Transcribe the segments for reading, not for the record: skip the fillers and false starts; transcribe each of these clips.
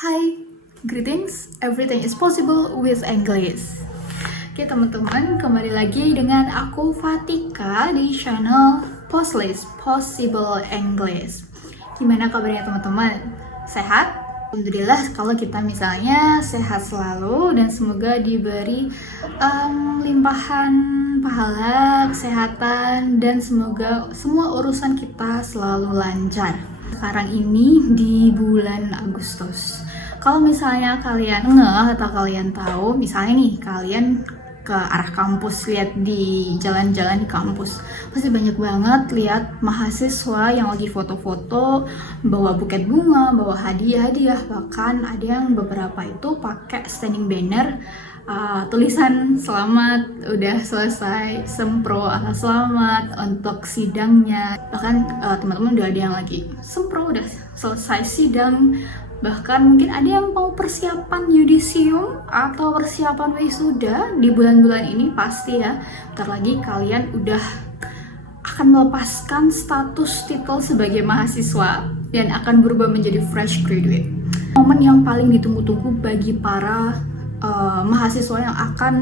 Hai, greetings, everything is possible with English. Oke teman-teman, kembali lagi dengan aku Fatika di channel Postlist Possible English. Gimana kabarnya teman-teman? Sehat? Alhamdulillah kalau kita misalnya sehat selalu dan semoga diberi limpahan pahala, kesehatan, dan semoga semua urusan kita selalu lancar. Sekarang ini di bulan Agustus. Kalau misalnya kalian ngeh atau kalian tahu, misalnya nih kalian ke arah kampus, lihat di jalan-jalan di kampus, pasti banyak banget lihat mahasiswa yang lagi foto-foto, bawa buket bunga, bawa hadiah-hadiah, bahkan ada yang beberapa itu pakai standing banner tulisan selamat udah selesai sempro atau selamat untuk sidangnya. Bahkan teman-teman udah ada yang lagi sempro udah selesai sidang, bahkan mungkin ada yang mau persiapan yudisium atau persiapan wisuda di bulan-bulan ini. Pasti ya, bentar lagi kalian udah akan melepaskan status titel sebagai mahasiswa dan akan berubah menjadi fresh graduate. Momen yang paling ditunggu-tunggu bagi para mahasiswa yang akan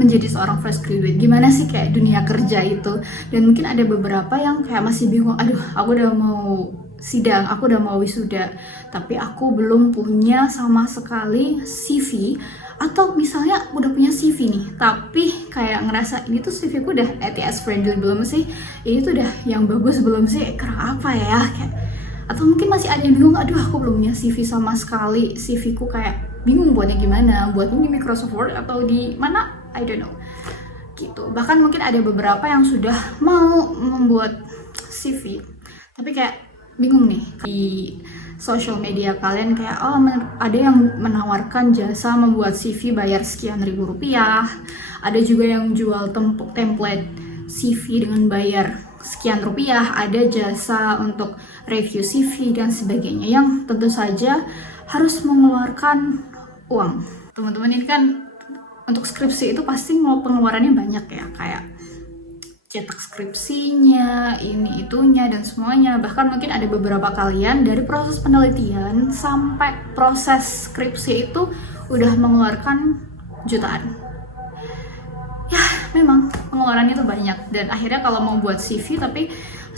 menjadi seorang fresh graduate. Gimana sih kayak dunia kerja itu? Dan mungkin ada beberapa yang kayak masih bingung, aduh aku udah mau sidang, aku udah mau wisuda, tapi aku belum punya sama sekali CV. Atau misalnya udah punya CV nih, tapi kayak ngerasa ini tuh CV ku udah ATS friendly belum sih? Ini tuh udah yang bagus belum sih? Kurang apa ya? Atau mungkin masih ada yang bingung, aduh aku belum punya CV sama sekali, CV ku kayak bingung buatnya gimana, buat di Microsoft Word atau di mana, I don't know gitu. Bahkan mungkin ada beberapa yang sudah mau membuat CV tapi kayak bingung nih di social media kalian, kayak ada yang menawarkan jasa membuat CV bayar sekian ribu rupiah, ada juga yang jual template CV dengan bayar sekian rupiah, ada jasa untuk review CV dan sebagainya yang tentu saja harus mengeluarkan uang. Teman-teman ini kan untuk skripsi itu pasti mau pengeluarannya banyak ya, kayak cetak skripsinya, ini itunya dan semuanya. Bahkan mungkin ada beberapa kalian dari proses penelitian sampai proses skripsi itu udah mengeluarkan jutaan. Ya memang pengeluarannya tuh banyak, dan akhirnya kalau mau buat CV tapi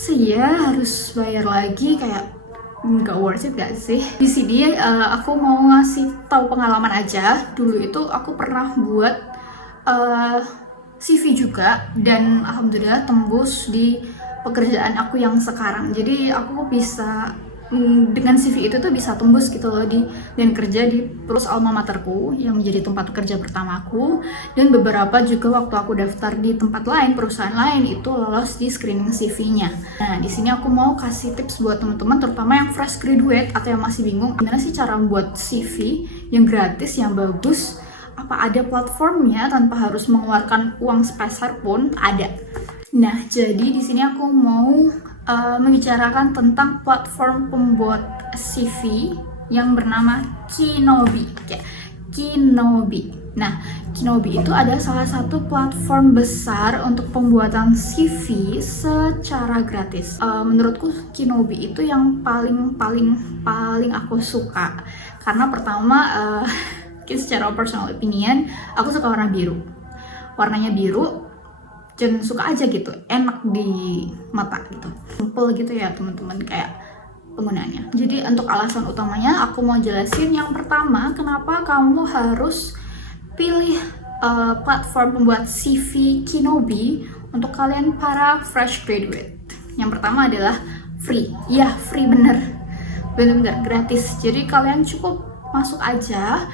ya harus bayar lagi, kayak nggak worth it gak sih? Di sini aku mau ngasih tahu pengalaman aja. Dulu itu aku pernah buat CV juga dan alhamdulillah tembus di pekerjaan aku yang sekarang. Jadi aku bisa dengan CV itu tuh bisa tembus gitu loh dan kerja di perusahaan alma materku yang menjadi tempat kerja pertamaku, dan beberapa juga waktu aku daftar di tempat lain, perusahaan lain, itu lolos di screening CV-nya. Nah di sini aku mau kasih tips buat teman-teman, terutama yang fresh graduate atau yang masih bingung gimana sih cara membuat CV yang gratis, yang bagus. Apa ada platformnya tanpa harus mengeluarkan uang sepeser pun? Ada. Nah jadi di sini aku mau membicarakan tentang platform pembuat CV yang bernama Kinobi. Kinobi. Nah, Kinobi itu ada salah satu platform besar untuk pembuatan CV secara gratis. Menurutku Kinobi itu yang paling aku suka, karena pertama secara personal opinion aku suka warna biru. Warnanya biru dan suka aja gitu, enak di mata gitu, simple gitu ya teman-teman kayak penggunaannya. Jadi untuk alasan utamanya aku mau jelasin. Yang pertama, kenapa kamu harus pilih platform pembuat CV Kinobi untuk kalian para fresh graduate. Yang pertama adalah free. Ya free, bener gratis. Jadi kalian cukup masuk aja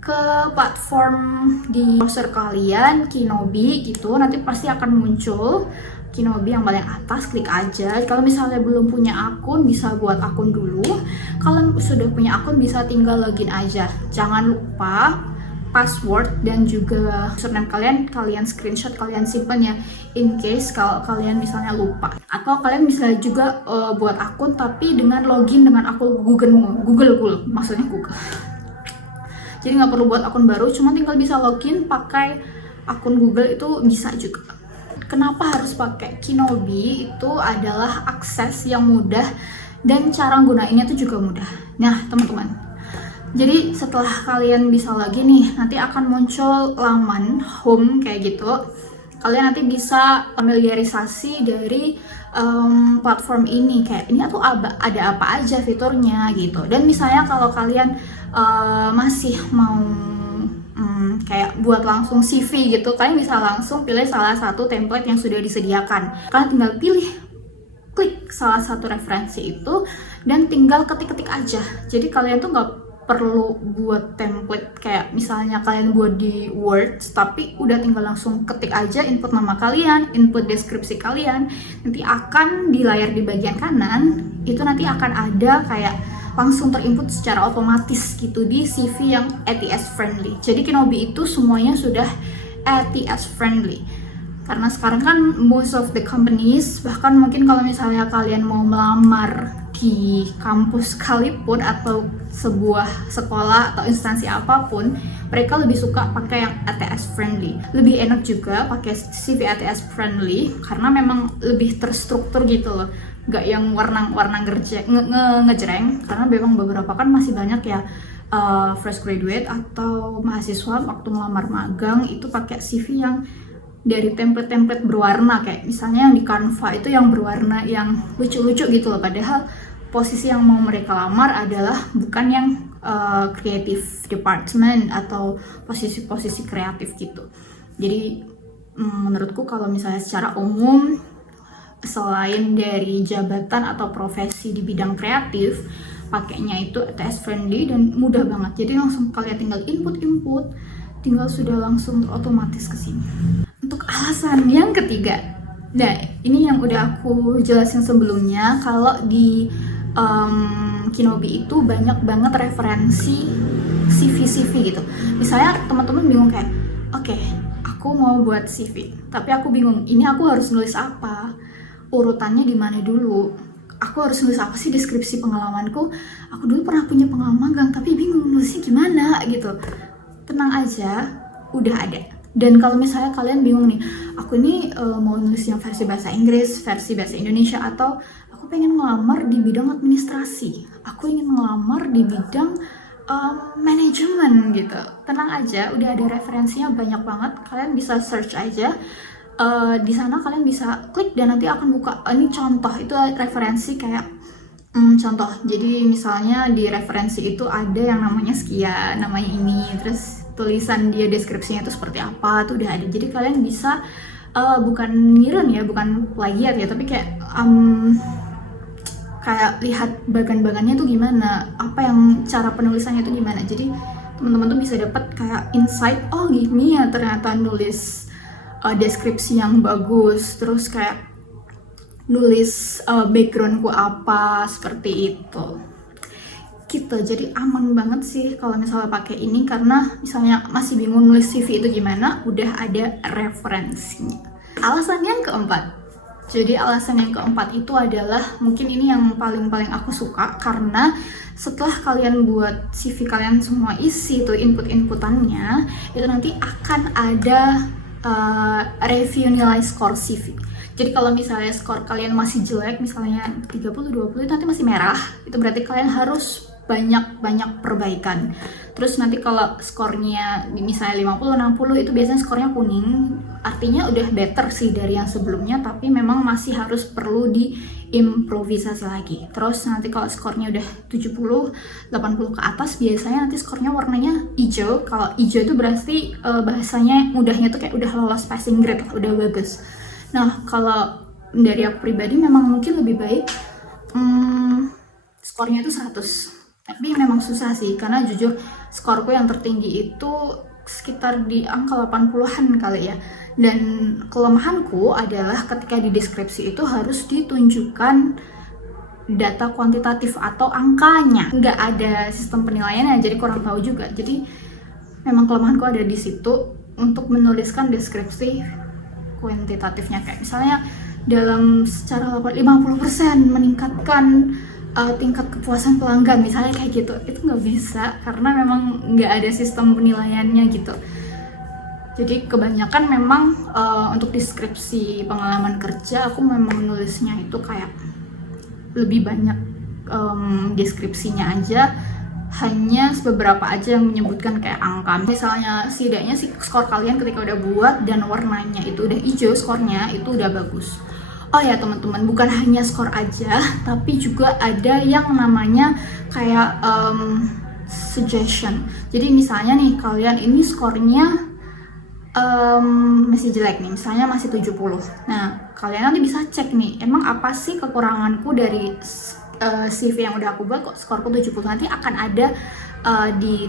ke platform di browser kalian, Kinobi gitu, nanti pasti akan muncul Kinobi yang paling atas, klik aja. Kalau misalnya belum punya akun, bisa buat akun dulu. Kalau sudah punya akun, bisa tinggal login aja. Jangan lupa password dan juga username kalian screenshot, kalian simpen ya, in case kalau kalian misalnya lupa. Atau kalian bisa juga buat akun tapi dengan login dengan akun Google, maksudnya Google. Jadi nggak perlu buat akun baru, cuma tinggal bisa login pakai akun Google, itu bisa juga. Kenapa harus pakai Kinobi? Itu adalah akses yang mudah dan cara gunainnya itu juga mudah. Nah teman-teman, Jadi setelah kalian bisa lagi nih, nanti akan muncul laman home kayak gitu. Kalian nanti bisa familiarisasi dari platform ini, kayak ini tuh ada apa aja fiturnya gitu. Dan misalnya kalau kalian masih mau kayak buat langsung CV gitu, kalian bisa langsung pilih salah satu template yang sudah disediakan. Kalian tinggal klik salah satu referensi itu dan tinggal ketik-ketik aja. Jadi kalian tuh nggak perlu buat template kayak misalnya kalian buat di Word, tapi udah tinggal langsung ketik aja input nama kalian, input deskripsi kalian. Nanti akan di layar di bagian kanan itu nanti akan ada kayak langsung terinput secara otomatis gitu di CV yang ATS friendly. Jadi Kinobi itu semuanya sudah ATS friendly. Karena sekarang kan most of the companies, bahkan mungkin kalau misalnya kalian mau melamar di kampus sekalipun atau sebuah sekolah atau instansi apapun, mereka lebih suka pakai yang ATS friendly. Lebih enak juga pakai CV ATS friendly karena memang lebih terstruktur gitu loh, nggak yang warna ngejreng. Karena memang beberapa kan masih banyak ya fresh graduate atau mahasiswa waktu melamar magang itu pakai CV yang dari template-template berwarna, kayak misalnya yang di Canva itu yang berwarna yang lucu-lucu gitu loh, padahal posisi yang mau mereka lamar adalah bukan yang creative department atau posisi-posisi kreatif gitu. Jadi menurutku kalau misalnya secara umum selain dari jabatan atau profesi di bidang kreatif, pakainya itu ATS friendly dan mudah banget. Jadi langsung kalian tinggal input, tinggal sudah langsung otomatis ke sini. Untuk alasan yang ketiga, nah ini yang udah aku jelasin sebelumnya, kalau di Kinobi itu banyak banget referensi CV gitu. Misalnya teman-teman bingung kayak, oke, aku mau buat CV, tapi aku bingung, ini aku harus nulis apa? Urutannya di mana dulu? Aku harus nulis apa sih deskripsi pengalamanku? Aku dulu pernah punya pengalaman magang, tapi bingung nulisnya gimana gitu. Tenang aja, udah ada. Dan kalau misalnya kalian bingung nih, aku ini mau nulis yang versi bahasa Inggris, versi bahasa Indonesia, atau aku pengen ngelamar di bidang administrasi, aku ingin ngelamar di bidang manajemen gitu. Tenang aja, udah ada referensinya banyak banget. Kalian bisa search aja. Di sana kalian bisa klik dan nanti akan buka ini contoh, itu referensi kayak contoh. Jadi misalnya di referensi itu ada yang namanya sekian, namanya ini, terus tulisan dia deskripsinya itu seperti apa, tuh udah ada. Jadi kalian bisa bukan niren ya, bukan plagiat ya, tapi kayak lihat bagan-bagannya tuh gimana, apa yang cara penulisannya tuh gimana. Jadi teman-teman tuh bisa dapat kayak insight, oh gini ya ternyata nulis deskripsi yang bagus, terus kayak nulis backgroundku apa, seperti itu gitu. Jadi aman banget sih kalau misalnya pakai ini, karena misalnya masih bingung nulis CV itu gimana, udah ada referensinya. Alasan yang keempat, jadi alasan yang keempat itu adalah mungkin ini yang paling aku suka, karena setelah kalian buat CV kalian semua isi tuh inputannya, itu nanti akan ada review nilai skor CV. Jadi kalau misalnya skor kalian masih jelek, misalnya 30-20 itu nanti masih merah, itu berarti kalian harus banyak perbaikan. Terus nanti kalau skornya misalnya 50-60 itu biasanya skornya kuning, artinya udah better sih dari yang sebelumnya, tapi memang masih harus perlu diimprovisasi lagi. Terus nanti kalau skornya udah 70-80 ke atas, biasanya nanti skornya warnanya hijau. Kalau hijau itu berarti bahasanya mudahnya tuh kayak udah lolos passing grade, udah bagus. Nah kalau dari aku pribadi memang mungkin lebih baik skornya itu 100. Tapi memang susah sih, karena jujur skorku yang tertinggi itu sekitar di angka 80-an kali ya. Dan kelemahanku adalah ketika di deskripsi itu harus ditunjukkan data kuantitatif atau angkanya. Nggak ada sistem penilaiannya, jadi kurang tahu juga. Jadi memang kelemahanku ada di situ untuk menuliskan deskripsi kuantitatifnya. Kayak misalnya dalam secara 50% meningkatkan tingkat kepuasan pelanggan, misalnya kayak gitu, itu nggak bisa karena memang nggak ada sistem penilaiannya gitu. Jadi kebanyakan memang untuk deskripsi pengalaman kerja aku memang nulisnya itu kayak lebih banyak deskripsinya aja, hanya beberapa aja yang menyebutkan kayak angka. Misalnya setidaknya skor kalian ketika udah buat dan warnanya itu udah hijau, skornya itu udah bagus. Oh ya teman-teman, bukan hanya skor aja, tapi juga ada yang namanya kayak suggestion. Jadi misalnya nih kalian ini skornya masih jelek nih, misalnya masih 70. Nah, kalian nanti bisa cek nih, emang apa sih kekuranganku dari CV yang udah aku buat kok skorku 70. Nanti akan ada di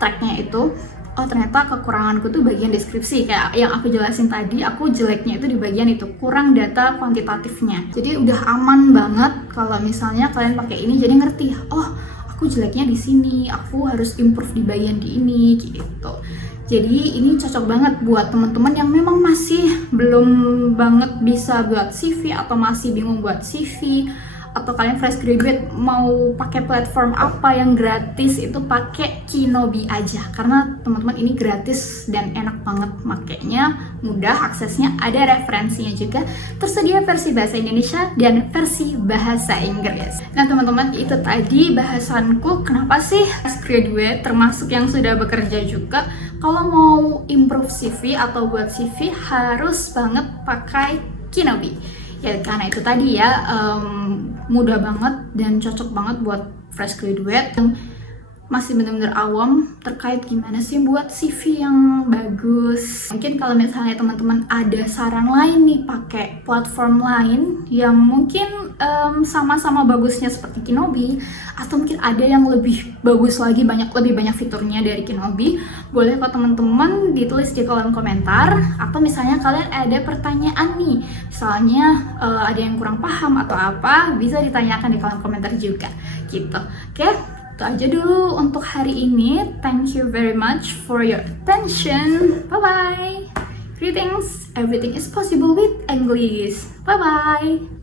tagnya itu, oh ternyata kekuranganku tuh bagian deskripsi, kayak yang aku jelasin tadi, aku jeleknya itu di bagian itu, kurang data kuantitatifnya. Jadi udah aman banget kalau misalnya kalian pakai ini, jadi ngerti, oh aku jeleknya di sini, aku harus improve di bagian di ini gitu. Jadi ini cocok banget buat teman-teman yang memang masih belum banget bisa buat CV atau masih bingung buat CV, atau kalian fresh graduate mau pakai platform apa yang gratis, itu pakai Kinobi aja karena teman-teman ini gratis dan enak banget makainya, mudah aksesnya, ada referensinya juga, tersedia versi bahasa Indonesia dan versi bahasa Inggris. Nah teman-teman, itu tadi bahasanku kenapa sih fresh graduate termasuk yang sudah bekerja juga kalau mau improve CV atau buat CV harus banget pakai Kinobi. Ya karena itu tadi ya, mudah banget dan cocok banget buat fresh graduate yang masih benar-benar awam terkait gimana sih buat CV yang bagus. Mungkin kalau misalnya teman-teman ada saran lain nih pakai platform lain yang mungkin sama-sama bagusnya seperti Kinobi, atau mungkin ada yang lebih bagus lagi, lebih banyak fiturnya dari Kinobi, boleh kok teman-teman ditulis di kolom komentar. Atau misalnya kalian ada pertanyaan nih, misalnya ada yang kurang paham atau apa, bisa ditanyakan di kolom komentar juga gitu. Oke? Itu aja dulu untuk hari ini. Thank you very much for your attention. Bye bye. Greetings. Everything is possible with English. Bye bye.